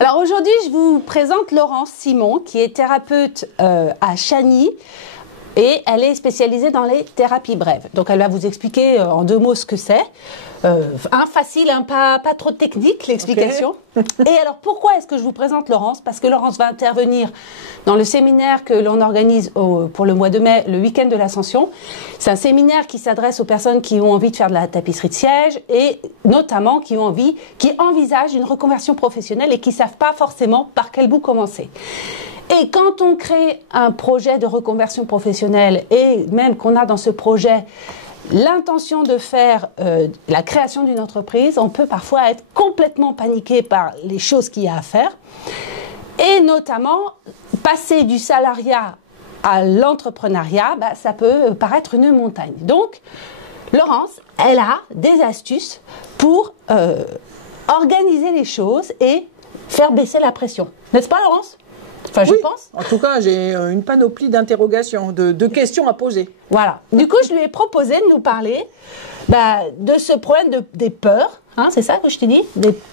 Alors aujourd'hui, je vous présente Laurence Simon, qui est thérapeute à Chagny. Et elle est spécialisée dans les thérapies brèves. Donc elle va vous expliquer en 2 mots ce que c'est. Facile, pas trop technique l'explication. Okay. Et alors pourquoi est-ce que je vous présente Laurence? Parce que Laurence va intervenir dans le séminaire que l'on organise pour le mois de mai, le week-end de l'Ascension. C'est un séminaire qui s'adresse aux personnes qui ont envie de faire de la tapisserie de siège et notamment qui envisagent une reconversion professionnelle et qui ne savent pas forcément par quel bout commencer. Et quand on crée un projet de reconversion professionnelle et même qu'on a dans ce projet l'intention de faire la création d'une entreprise, on peut parfois être complètement paniqué par les choses qu'il y a à faire. Et notamment, passer du salariat à l'entrepreneuriat, ça peut paraître une montagne. Donc, Laurence, elle a des astuces pour organiser les choses et faire baisser la pression. N'est-ce pas, Laurence ? Enfin, oui, je pense. En tout cas, j'ai une panoplie d'interrogations, de questions à poser. Voilà. Du coup, je lui ai proposé de nous parler de ce problème des peurs. Hein, c'est ça que je t'ai dit,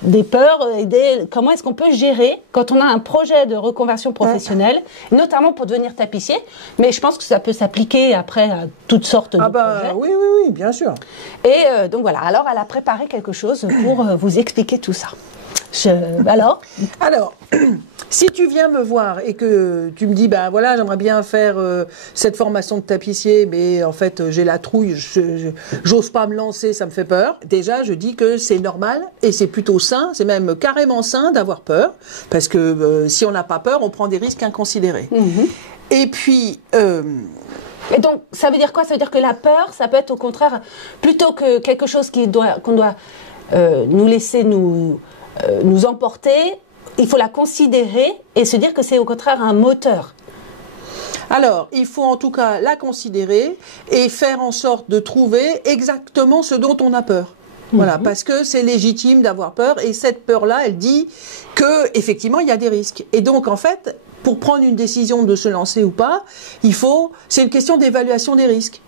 des peurs et comment est-ce qu'on peut gérer quand on a un projet de reconversion professionnelle, notamment pour devenir tapissier. Mais je pense que ça peut s'appliquer après à toutes sortes de projets. Oui, bien sûr. Et donc voilà. Alors, elle a préparé quelque chose pour vous expliquer tout ça. Alors, si tu viens me voir et que tu me dis, voilà, j'aimerais bien faire cette formation de tapissier, mais en fait, j'ai la trouille, j'ose pas me lancer, ça me fait peur. Déjà, je dis que c'est normal et c'est plutôt sain, c'est même carrément sain d'avoir peur, parce que si on n'a pas peur, on prend des risques inconsidérés. Mmh. Et puis... Et donc, ça veut dire quoi? Ça veut dire que la peur, ça peut être au contraire, plutôt que quelque chose qu'on doit nous laisser nous emporter, il faut la considérer et se dire que c'est au contraire un moteur. Alors, il faut en tout cas la considérer et faire en sorte de trouver exactement ce dont on a peur. Voilà, parce que c'est légitime d'avoir peur et cette peur-là, elle dit que effectivement il y a des risques. Et donc en fait, pour prendre une décision de se lancer ou pas, c'est une question d'évaluation des risques.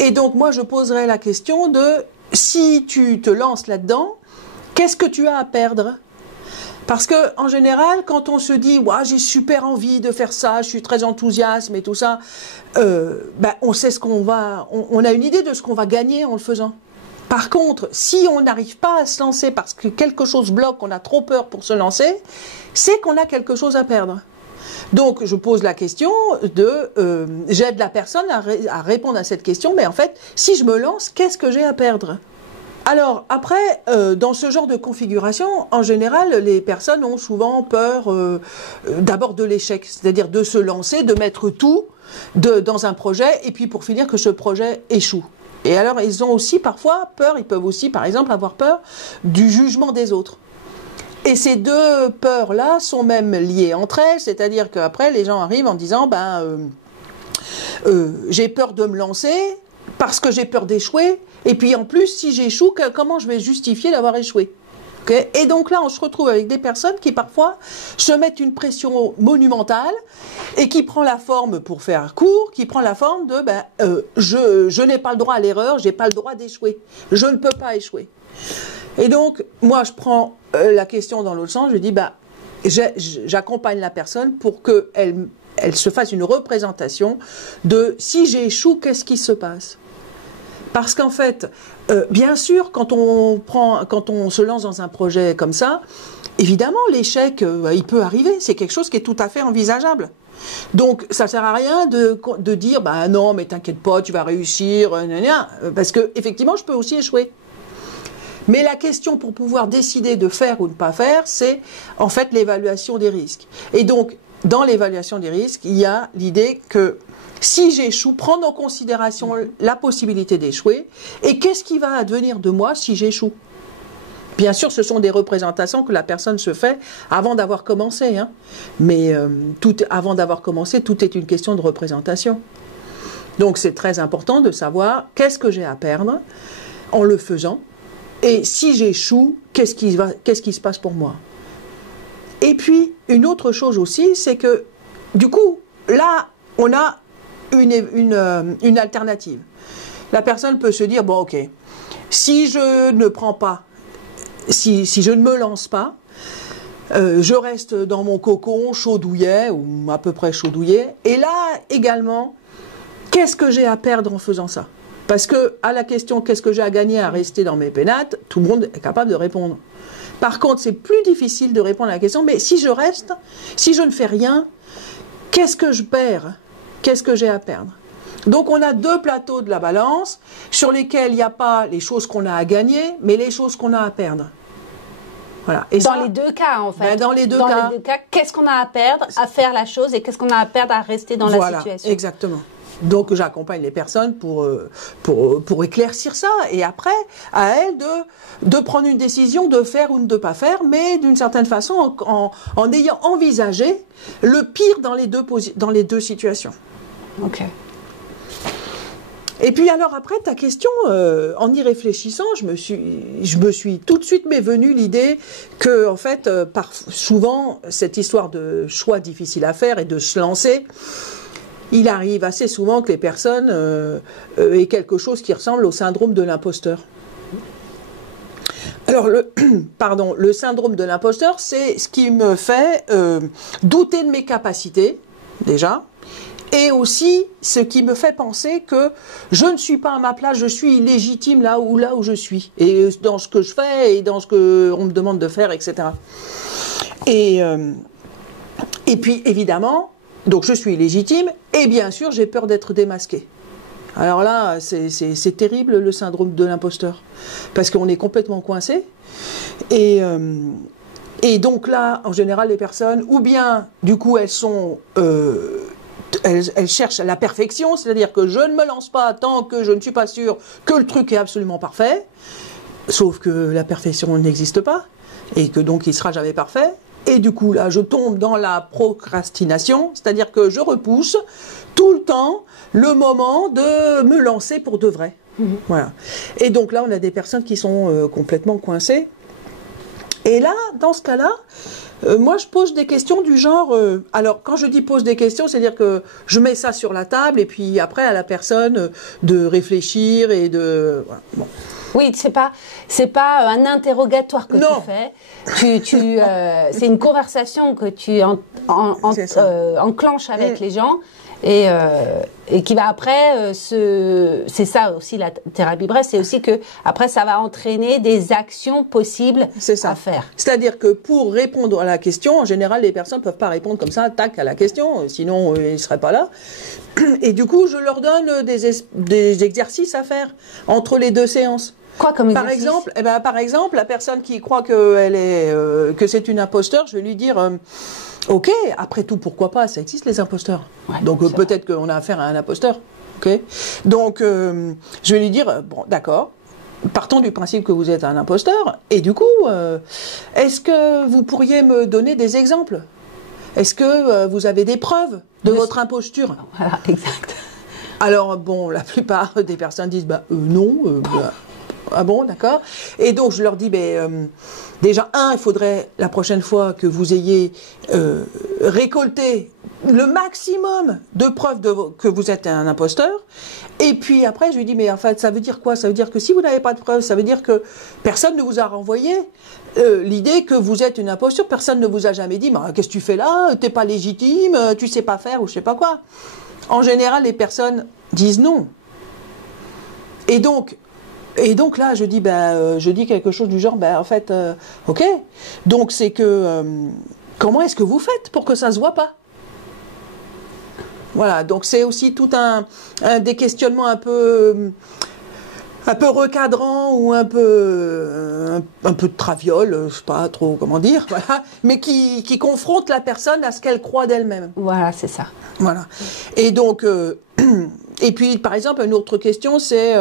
Et donc moi, je poserais la question de si tu te lances là-dedans, qu'est-ce que tu as à perdre? Parce que en général, quand on se dit j'ai super envie de faire ça, je suis très enthousiaste et tout ça, on sait on a une idée de ce qu'on va gagner en le faisant. Par contre, si on n'arrive pas à se lancer parce que quelque chose bloque, on a trop peur pour se lancer, c'est qu'on a quelque chose à perdre. Donc, je pose la question j'aide la personne à répondre à cette question, mais en fait, si je me lance, qu'est-ce que j'ai à perdre? Alors, après, dans ce genre de configuration, en général, les personnes ont souvent peur d'abord de l'échec, c'est-à-dire de se lancer, de mettre tout dans un projet, et puis pour finir que ce projet échoue. Et alors, ils ont aussi parfois peur, ils peuvent aussi, par exemple, avoir peur du jugement des autres. Et ces 2 peurs-là sont même liées entre elles, c'est-à-dire qu'après, les gens arrivent en disant, j'ai peur de me lancer, parce que j'ai peur d'échouer, et puis en plus, si j'échoue, comment je vais justifier d'avoir échoué? Okay? Et donc là, on se retrouve avec des personnes qui parfois se mettent une pression monumentale et qui prend la forme, pour faire court, qui prend la forme de je n'ai pas le droit à l'erreur, j'ai pas le droit d'échouer, je ne peux pas échouer. Et donc, moi, je prends la question dans l'autre sens, je dis j'accompagne la personne pour qu'elle se fasse une représentation de si j'échoue, qu'est-ce qui se passe? Parce qu'en fait, bien sûr, quand on se lance dans un projet comme ça, évidemment, l'échec, il peut arriver. C'est quelque chose qui est tout à fait envisageable. Donc, ça sert à rien de dire, non, mais t'inquiète pas, tu vas réussir, parce que effectivement, je peux aussi échouer. Mais la question pour pouvoir décider de faire ou de ne pas faire, c'est en fait l'évaluation des risques. Et donc, dans l'évaluation des risques, il y a l'idée que si j'échoue, prendre en considération la possibilité d'échouer, et qu'est-ce qui va advenir de moi si j'échoue? Bien sûr, ce sont des représentations que la personne se fait avant d'avoir commencé, mais avant d'avoir commencé, tout est une question de représentation. Donc c'est très important de savoir qu'est-ce que j'ai à perdre en le faisant, et si j'échoue, qu'est-ce qui se passe pour moi? Et puis, une autre chose aussi, c'est que, du coup, là, on a une alternative. La personne peut se dire, ok, si je ne prends pas, si je ne me lance pas, Je reste dans mon cocon chaud douillet, ou à peu près chaud douillet. Et là, également, qu'est-ce que j'ai à perdre en faisant ça? Parce que, à la question, qu'est-ce que j'ai à gagner à rester dans mes pénates, tout le monde est capable de répondre. Par contre, c'est plus difficile de répondre à la question, mais si je reste, si je ne fais rien, qu'est-ce que je perds? Qu'est-ce que j'ai à perdre? Donc, on a deux plateaux de la balance sur lesquels il n'y a pas les choses qu'on a à gagner, mais les choses qu'on a à perdre. Voilà. Et dans les deux cas, en fait. Ben dans les deux cas, qu'est-ce qu'on a à perdre à faire la chose et qu'est-ce qu'on a à perdre à rester dans la situation? Exactement. Donc j'accompagne les personnes pour éclaircir ça, et après à elles de prendre une décision de faire ou de ne pas faire, mais d'une certaine façon en ayant envisagé le pire dans les deux situations. Ok. Et puis alors après ta question, en y réfléchissant, je me suis tout de suite m'est venue l'idée que en fait souvent cette histoire de choix difficile à faire et de se lancer, il arrive assez souvent que les personnes aient quelque chose qui ressemble au syndrome de l'imposteur. Alors, le syndrome de l'imposteur, c'est ce qui me fait douter de mes capacités, déjà, et aussi ce qui me fait penser que je ne suis pas à ma place, je suis illégitime là où je suis, et dans ce que je fais, et dans ce qu'on me demande de faire, etc. Et puis, évidemment, donc je suis illégitime, et bien sûr, j'ai peur d'être démasqué. Alors là, c'est terrible, le syndrome de l'imposteur, parce qu'on est complètement coincé. Et donc là, en général, les personnes, ou bien, du coup, elles cherchent la perfection, c'est-à-dire que je ne me lance pas tant que je ne suis pas sûre que le truc est absolument parfait, sauf que la perfection n'existe pas, et que donc il ne sera jamais parfait. Et du coup, là, je tombe dans la procrastination, c'est-à-dire que je repousse tout le temps le moment de me lancer pour de vrai. Voilà. Et donc là, on a des personnes qui sont complètement coincées. Et là, dans ce cas-là, moi, je pose des questions du genre... alors, quand je dis pose des questions, c'est-à-dire que je mets ça sur la table, et puis après, à la personne de réfléchir et de... Voilà. Bon. Oui, c'est pas un interrogatoire que tu fais. C'est une conversation que tu enclenches avec les gens et qui va après c'est ça aussi la thérapie brève, c'est aussi que après ça va entraîner des actions possibles à faire. C'est-à-dire que pour répondre à la question, en général, les personnes peuvent pas répondre comme ça, tac, à la question, sinon ils seraient pas là. Et du coup, je leur donne des exercices à faire entre les deux séances. Quoi comme exercice ? Par exemple, la personne qui croit que c'est une imposteur, je vais lui dire ok, après tout, pourquoi pas, ça existe les imposteurs. Ouais, donc peut-être qu'on a affaire à un imposteur. Okay, donc je vais lui dire bon, d'accord, partons du principe que vous êtes un imposteur, et du coup, est-ce que vous pourriez me donner des exemples ? Est-ce que vous avez des preuves de votre imposture ? Voilà, exact. Alors bon, la plupart des personnes disent non. Ah bon, d'accord. Et donc je leur dis, déjà, il faudrait la prochaine fois que vous ayez récolté le maximum de preuves que vous êtes un imposteur. Et puis après, je lui dis, mais en fait, ça veut dire quoi ? Ça veut dire que si vous n'avez pas de preuves, ça veut dire que personne ne vous a renvoyé l'idée que vous êtes une imposture. Personne ne vous a jamais dit, qu'est-ce que tu fais là ? T'es pas légitime, tu sais pas faire ou je sais pas quoi. En général, les personnes disent non. Et donc là, je dis quelque chose du genre, en fait, ok. Donc c'est que, comment est-ce que vous faites pour que ça se voit pas ? Voilà. Donc c'est aussi tout des questionnements un peu recadrant ou un peu de traviole, je sais pas trop comment dire, voilà, mais qui confronte la personne à ce qu'elle croit d'elle-même. Voilà, c'est ça. Voilà. Et donc, et puis par exemple, une autre question, c'est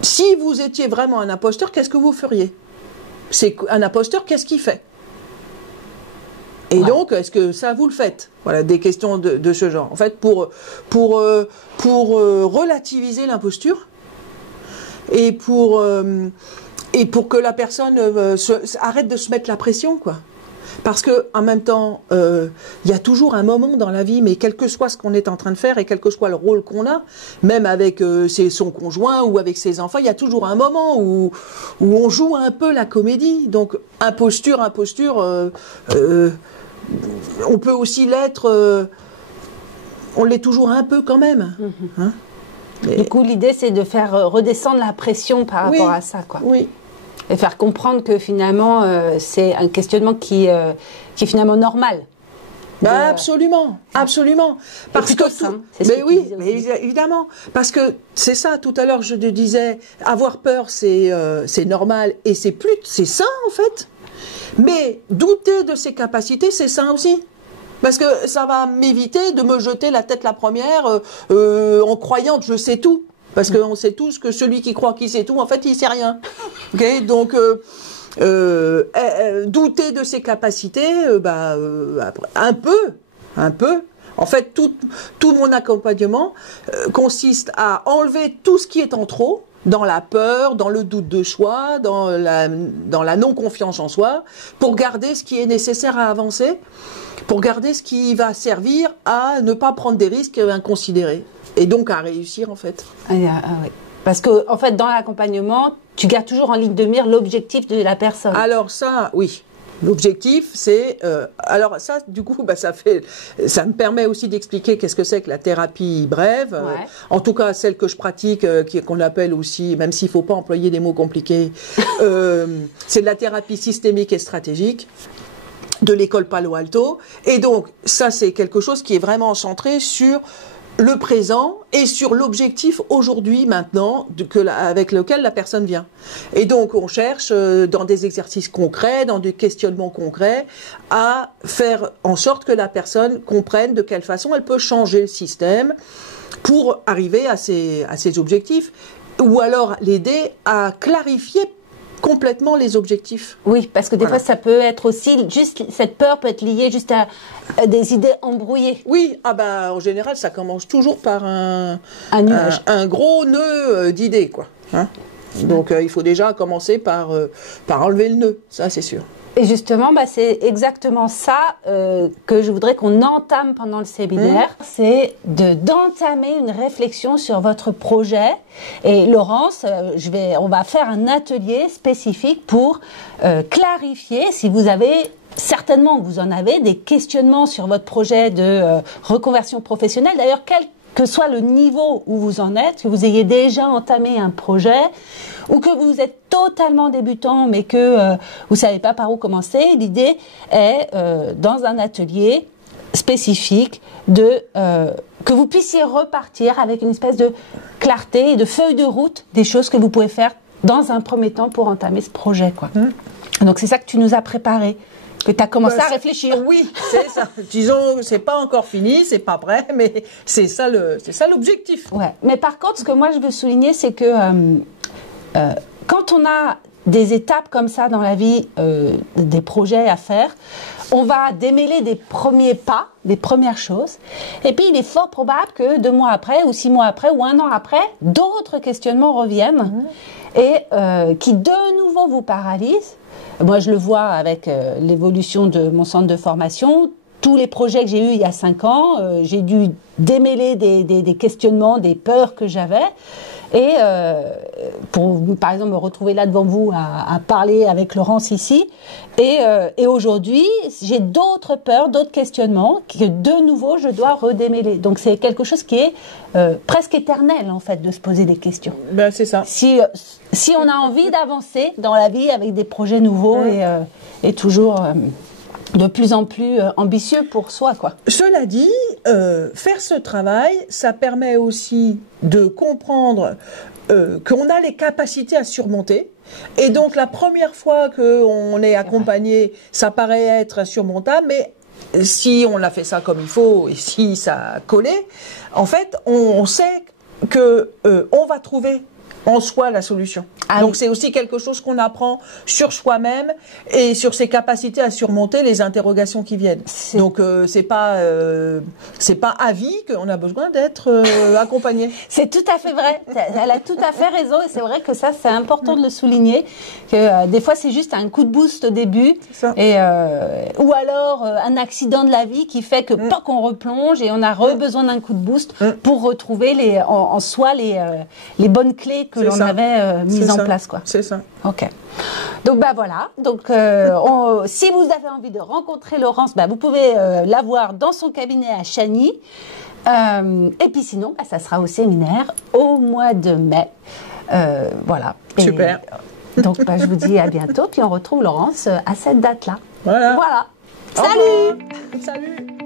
si vous étiez vraiment un imposteur, qu'est-ce que vous feriez ? C'est un imposteur, qu'est-ce qu'il fait ? Et donc, est-ce que ça vous le faites ? Voilà, des questions de ce genre. En fait, pour relativiser l'imposture et pour que la personne arrête de se mettre la pression, quoi. Parce que en même temps, il y a toujours un moment dans la vie, mais quel que soit ce qu'on est en train de faire et quel que soit le rôle qu'on a, même avec son conjoint ou avec ses enfants, il y a toujours un moment où on joue un peu la comédie. Donc imposture, on peut aussi l'être, on l'est toujours un peu quand même. Hein. Du coup, l'idée, c'est de faire redescendre la pression par rapport à ça, quoi. Oui. Et faire comprendre que finalement, c'est un questionnement qui est finalement normal. Absolument, absolument. Parce que mais oui, mais évidemment, parce que c'est ça. Tout à l'heure, je te disais, avoir peur, c'est normal et c'est sain en fait. Mais douter de ses capacités, c'est sain aussi. Parce que ça va m'éviter de me jeter la tête la première en croyant que je sais tout. Parce qu'on sait tous que celui qui croit qu'il sait tout, en fait, il sait rien. Okay, donc, douter de ses capacités, un peu. En fait, tout mon accompagnement consiste à enlever tout ce qui est en trop, dans la peur, dans le doute de soi, dans la non-confiance en soi, pour garder ce qui est nécessaire à avancer, pour garder ce qui va servir à ne pas prendre des risques inconsidérés. Et donc à réussir en fait. Oui. Parce que en fait dans l'accompagnement, tu gardes toujours en ligne de mire l'objectif de la personne. Alors ça, oui. L'objectif, c'est alors ça, du coup, ça me permet aussi d'expliquer qu'est-ce que c'est que la thérapie brève. Ouais. En tout cas, celle que je pratique, qu'on appelle aussi, même s'il faut pas employer des mots compliqués, c'est de la thérapie systémique et stratégique de l'école Palo Alto. Et donc, ça, c'est quelque chose qui est vraiment centré sur le présent et sur l'objectif aujourd'hui, maintenant, avec lequel la personne vient. Et donc, on cherche, dans des exercices concrets, dans des questionnements concrets, à faire en sorte que la personne comprenne de quelle façon elle peut changer le système pour arriver à ses objectifs, ou alors l'aider à clarifier complètement les objectifs. Oui, parce que des fois, ça peut être aussi, juste cette peur peut être liée juste à des idées embrouillées. Oui, en général, ça commence toujours par un gros nœud d'idées, quoi. Hein. Donc, il faut déjà commencer par enlever le nœud, ça c'est sûr. Et justement, c'est exactement ça que je voudrais qu'on entame pendant le séminaire. C'est d'entamer une réflexion sur votre projet. Et Laurence, on va faire un atelier spécifique pour clarifier si vous avez, certainement vous en avez, des questionnements sur votre projet de reconversion professionnelle. D'ailleurs, quel que soit le niveau où vous en êtes, que vous ayez déjà entamé un projet ou que vous êtes totalement débutant mais que vous savez pas par où commencer, l'idée est dans un atelier spécifique que vous puissiez repartir avec une espèce de clarté et de feuille de route des choses que vous pouvez faire dans un premier temps pour entamer ce projet, quoi. Donc c'est ça que tu nous as préparé. Que tu as commencé à réfléchir. Oui, c'est ça. Disons, c'est pas encore fini, c'est pas prêt, mais c'est ça l'objectif. Ouais. Mais par contre, ce que moi je veux souligner, c'est que quand on a des étapes comme ça dans la vie, des projets à faire, on va démêler des premiers pas, des premières choses, et puis il est fort probable que 2 mois après, ou 6 mois après, ou 1 an après, d'autres questionnements reviennent et qui de nouveau vous paralysent. Moi, je le vois avec l'évolution de mon centre de formation. Tous les projets que j'ai eus il y a 5 ans, j'ai dû démêler des questionnements, des peurs que j'avais. Et pour, par exemple, me retrouver là devant vous à parler avec Laurence ici. Et aujourd'hui, j'ai d'autres peurs, d'autres questionnements que de nouveau, je dois redémêler. Donc, c'est quelque chose qui est presque éternel, en fait, de se poser des questions. C'est ça. Si on a envie d'avancer dans la vie avec des projets nouveaux et toujours de plus en plus ambitieux pour soi, quoi. Cela dit, faire ce travail, ça permet aussi de comprendre qu'on a les capacités à surmonter. Et donc, la première fois qu'on est accompagné, ça paraît être insurmontable, mais si on a fait ça comme il faut et si ça a collé, en fait, on sait que on va trouver en soi la solution. Ah Donc oui. c'est aussi quelque chose qu'on apprend sur soi-même et sur ses capacités à surmonter les interrogations qui viennent. Donc c'est pas à vie qu'on a besoin d'être accompagné. C'est tout à fait vrai. Elle a tout à fait raison et c'est vrai que ça, c'est important de le souligner. Que des fois, c'est juste un coup de boost au début, Ça. et ou alors un accident de la vie qui fait que pas qu'on replonge et on a besoin d'un coup de boost pour retrouver en soi les bonnes clés que l'on avait mises en place, quoi. C'est ça. Ok. Donc voilà. Donc si vous avez envie de rencontrer Laurence, vous pouvez la voir dans son cabinet à Chagny. Et puis sinon, ça sera au séminaire au mois de mai. Voilà. Super. Donc je vous dis à bientôt. Puis on retrouve Laurence à cette date-là. Voilà. Voilà. Au Salut. revoir. Salut.